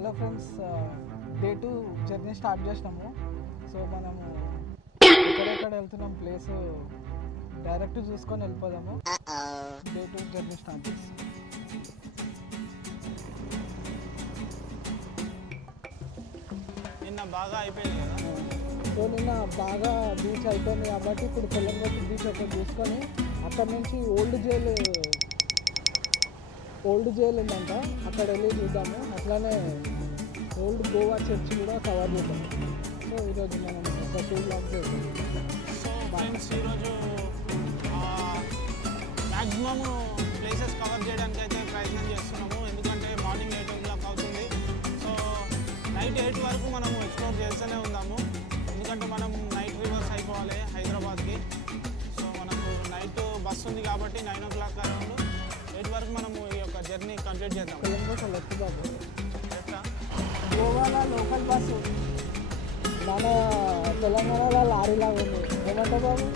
Hello friends, day 2 journey start చేసినాము. So మనము ఎక్కడెక్కడ వెళ్తున్నాం ప్లేస్ డైరెక్ట్ చూసుకొని వెళ్ళిపోదాము. డే 2 జర్నీ స్టార్ట్ చేస్తాం. నిన్న బాగా అయిపోయింది కదా. సో నిన్న బాగా బీచ్ అయిపోయింది కాబట్టి ఇప్పుడు తెలంగాణ బీచ్ ఒకటి చూసుకొని అక్కడ నుంచి ఓల్డ్ జైల్ ఉందంట, అక్కడ వెళ్ళి చూద్దాము. అట్లానే ఓల్డ్ గోవా చర్చ్ కూడా కవర్ చేద్దాం. సో ఈరోజు మనం ఒక 2 బ్లాగ్స్ చేద్దాం. సో ఫ్రెండ్స్, ఈరోజు మ్యాక్సిమమ్ ప్లేసెస్ కవర్ చేయడానికి అయితే ప్రయత్నం చేస్తున్నాము. ఎందుకంటే మార్నింగ్ 8 o'clock అవుతుంది. సో నైట్ 8 వరకు మనము ఎక్స్ప్లోర్ చేస్తూనే ఉందాము. ఎందుకంటే మనం నైట్ రివర్స్ అయిపోవాలి హైదరాబాద్కి. సో మనకు నైట్ బస్సు ఉంది కాబట్టి 9 o'clock అరౌండ్ 8 వరకు మనము ఈ యొక్క జర్నీ కంప్లీట్ చేద్దాం. గోవాలో లోకల్ బస్సు మన తెలంగాణలో లారీలాగా ఉంది. ఏమంటే బాబు,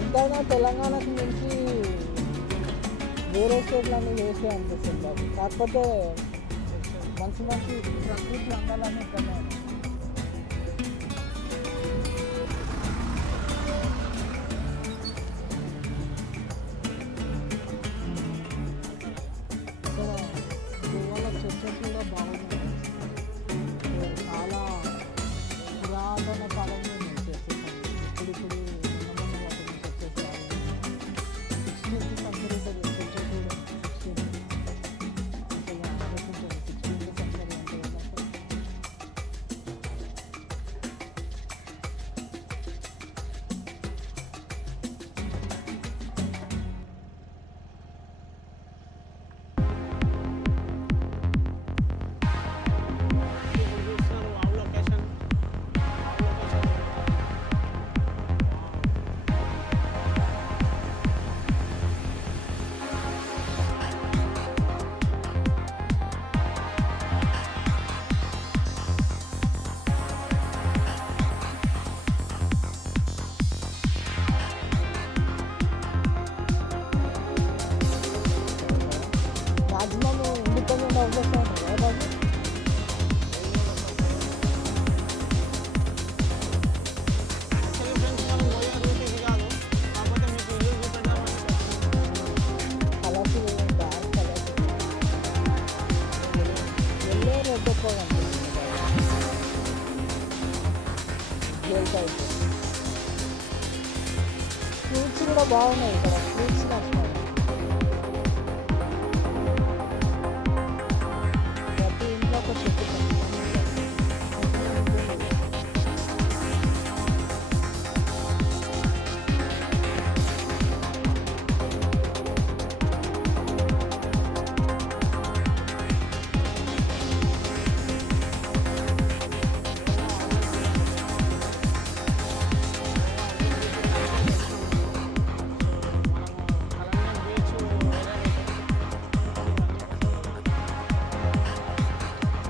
ఎంతైనా తెలంగాణకు మించి వేరే స్టేట్లన్నీ వేసే అనిపిస్తుంది బాబు. కాకపోతే మంచి మంచి ప్రకృతి అందాలన్నీ ఇక్కడనే ఉన్నాయి. గోవాలో చర్చెస్ కూడా బాగున్నాయి. చాలా పురాతన కాలంలో నేను చేసేసాను. ఇప్పుడు మొన్న వాటిని చర్చెస్ బాగున్నాయి. 16th century చర్చెస్ కూడా 16th అసలు ఆలోచించాను. 16th century అంటే కదా. మాక్సిమం ఇండిపెండెంట్ అవకాశం ఉంటుంది కదా బాబు. యాక్చువల్లీ ఫ్రెండ్స్, మనం పోయే రూట్ ఇది కాదు. కాకపోతే మీకు ఇల్లు చూపెట్టామని colours bag colours yellow red ఎక్కువగా అనిపిస్తుంది గేల్ టైప్. ఫ్రూట్స్ కూడా బాగున్నాయి ఇక్కడ. ఫ్రూట్స్ నచ్చినాయి. ప్రతి ఇంట్లో ఒక చెట్టు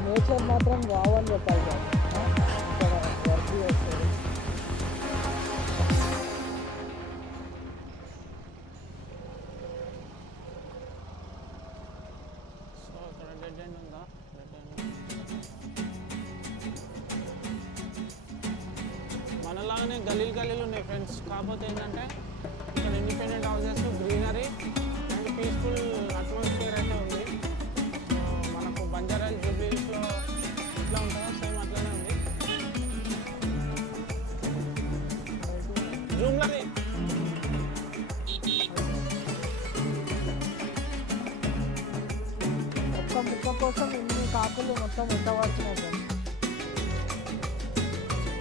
నేచర్ మాత్రం కావాలని చెప్పాలి కాదు. ఇక్కడ వర్క్ చేస్తారు. సో ఇక్కడ డెడ్ ఎండ్ ఉందా? డెడ్ ఎండ్ మనలాగానే గల్లీలు ఉన్నాయి ఫ్రెండ్స్. కాకపోతే ఏంటంటే ఇక్కడ independent houses, greenery and peaceful atmosphere అయితే ఉంది. సో మనకు బంజారాహిల్స్, జూబ్లీహిల్స్లో ఎట్లా ఉంటుందో సేమ్ అట్లనే ఉంది. జూమ్లరీ ఒక్క ముక్క కోసం ఇన్ని కాకులు మొత్తం ఎంత పడుతున్నాయి సార్.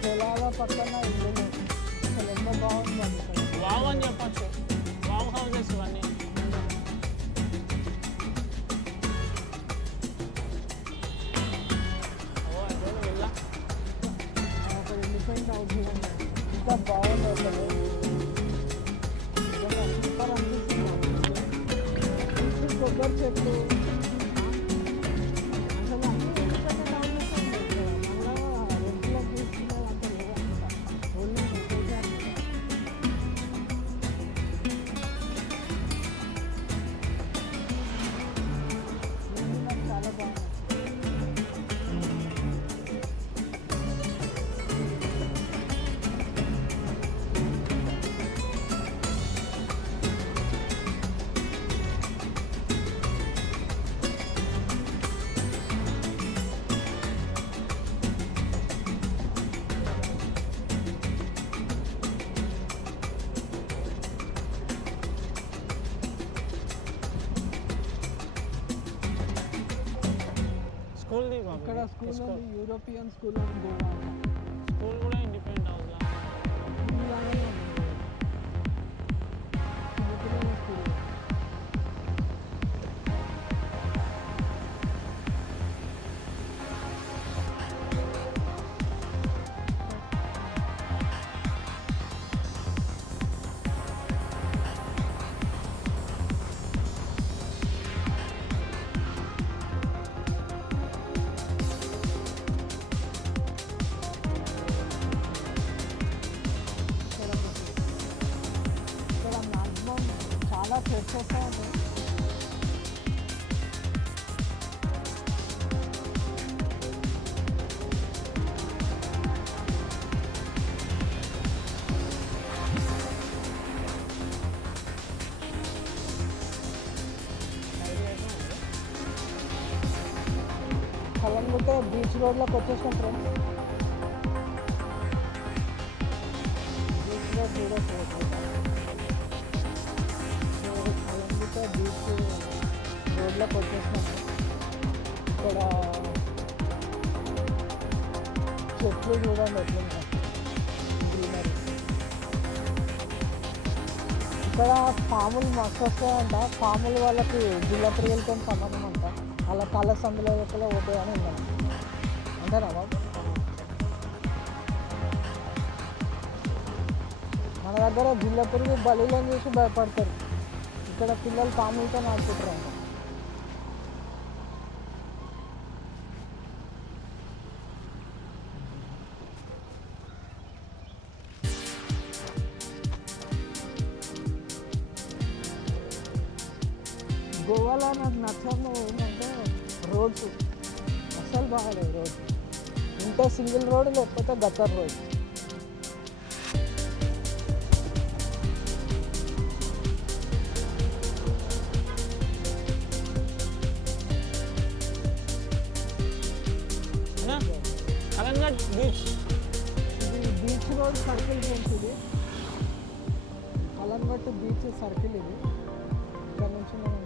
పొలాల పక్కన ఇల్లు అసలు ఎంత బాగుంది అది. వావ్ అని చెప్పచ్చు. వావ్ హౌసెస్ ఇవన్నీ. ఒక ఇండిపెండెంట్ హౌస్ చూడండి ఎంత బాగుంది అసలు. నిజంగా సూపర్ అనిపిస్తుంది. కొబ్బరి చెట్లు అసలు అన్ని ఇండిపెండెంట్ హౌసెస్ ఉన్నాయి ఇక్కడ. మళ్ళా రెంట్లో తీసుకునే అంత లేదు అంత. ఓన్లీ చాలా బాగుంది. స్కూల్ది బాబు ఇక్కడ స్కూల్ ఉంది, యూరోపియన్ స్కూల్ అని గోవా అంట. స్కూల్ కూడా ఇండిపెండెంట్ హౌస్ ఇలాగే ఉంది. చిన్నపిల్లల స్కూల్. ఇక్కడ మ్యాక్సిమం చాలా చర్చెస్ ఉన్నాయి. కలంగుట్ట బీచ్ రోడ్లోకి వచ్చేసాం ఫ్రెండ్స్. బీచ్ రోడ్ చూడొచ్చు. కలంగుట్ట బీచ్ రోడ్లోకి వచ్చేసాము. ఇక్కడ చెట్లు చూడండి ఎట్లున్నాయి, గ్రీనరీ. ఇక్కడ పాములు మస్తు వస్తాయంట. పాములు వాళ్ళకి జిల్లా ప్రియులతో సంబంధం అంట. అలా కళ్ళ సందులో ఎక్కడ పోతాయని విన్నాను. అంతేనా బాబు? మన దగ్గర జిల్లా పురుగు బలిలను చూసి భయపడతారు. ఇక్కడ పిల్లలు పాములతో ఆడుకుంటారు అంట. గోవాలో నాకు నచ్చని ఏంటంటే రోడ్స్ అస్సలు బాగాలేదు. రోడ్ ఉంటే సింగిల్ రోడ్, లేకపోతే గత్తర్ రోడ్. కలంగట్ బీచ్. ఇది బీచ్ రోడ్ సర్కిల్ ఫ్రెండ్స్. ఇది కలంగట్ బీచ్ సర్కిల్. ఇది ఇక్కడ నుంచి మనం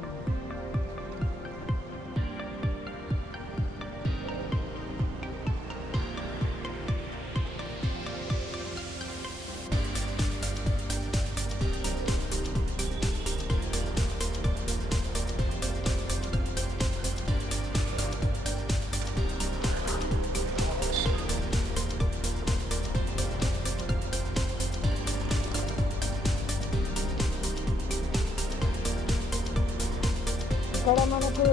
ఇక్కడ మనకు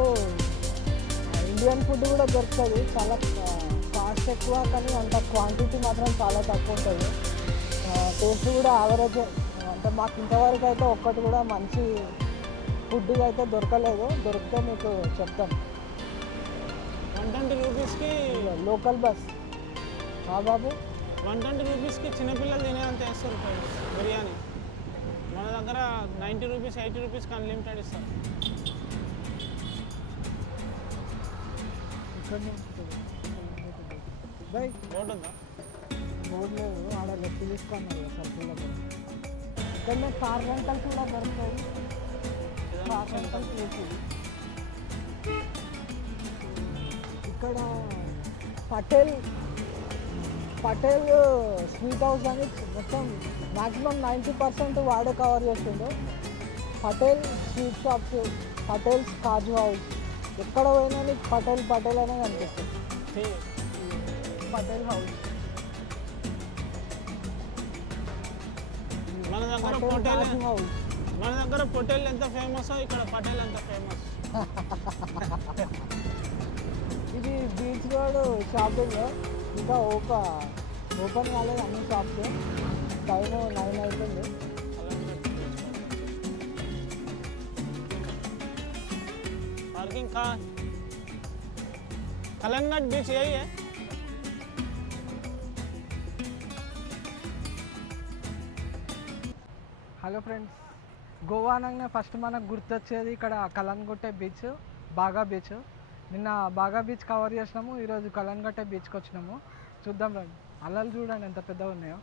ఇండియన్ ఫుడ్ కూడా దొరుకుతుంది. చాలా కాస్ట్ ఎక్కువ, కానీ అంత క్వాంటిటీ మాత్రం చాలా తక్కువ ఉంటుంది. టేస్ట్ కూడా యావరేజ్. అంటే మాకు ఇంతవరకు అయితే ఒక్కటి కూడా మంచి ఫుడ్ అయితే దొరకలేదు. దొరికితే మీకు చెప్తాం. 120 రూపీస్కి లోకల్ బస్ బాబు. 120 రూపీస్కి చిన్నపిల్లలు తినేంత వేస్తారు ఫ్రెండ్స్ బిర్యానీ. మన దగ్గర 90 రూపీస్ 80 రూపీస్కి అన్లిమిటెడ్ ఇస్తారు. ఇక్కడ బై బోర్డు ఉందా? బోర్డు లేదు. ఆడ లెఫ్ట్ తీసుకున్నారు సర్కిల్ దగ్గర. ఇక్కడ కార్ రెంటల్ కూడా దొరుకుతుంది. కార్ రెంటల్ ప్లేస్ ఇది. ఇక్కడ పటేల్ స్వీట్ హౌస్ అని మొత్తం మ్యాక్సిమం 90% వాడే కవర్ చేస్తుండే. పటేల్ స్వీట్ షాప్స్, పటేల్స్ కాజు హౌస్, ఎక్కడ పోయినా నీకు పటేల్ అనే కనిపిస్తుంది. పటేల్ హౌస్. మన దగ్గర పటేల్ పొటేల్ కాజు హౌస్. మన దగ్గర పొటేల్ ఎంత ఫేమస్, ఇక్కడ పటేల్ ఎంత ఫేమస్. ఇది బీచ్ రోడ్ షాపింగ్. ఇంకా ఓపెన్ కాలేదు అన్ని షాప్స్. టైం 9 అవుతుంది. पार्किंग कहाँ? कलंगट बीच यही है. హలో ఫ్రెండ్స్, గోవా అనగానే ఫస్ట్ మనకు గుర్తొచ్చేది ఇక్కడ కలంగుట్టే బీచ్, బాగా బీచ్. నిన్న బాగా బీచ్ కవర్ చేసినాము, ఈరోజు కలంగట్టే బీచ్కి వచ్చినాము. చూద్దాం రండి. అలలు చూడండి ఎంత పెద్దగా ఉన్నాయో.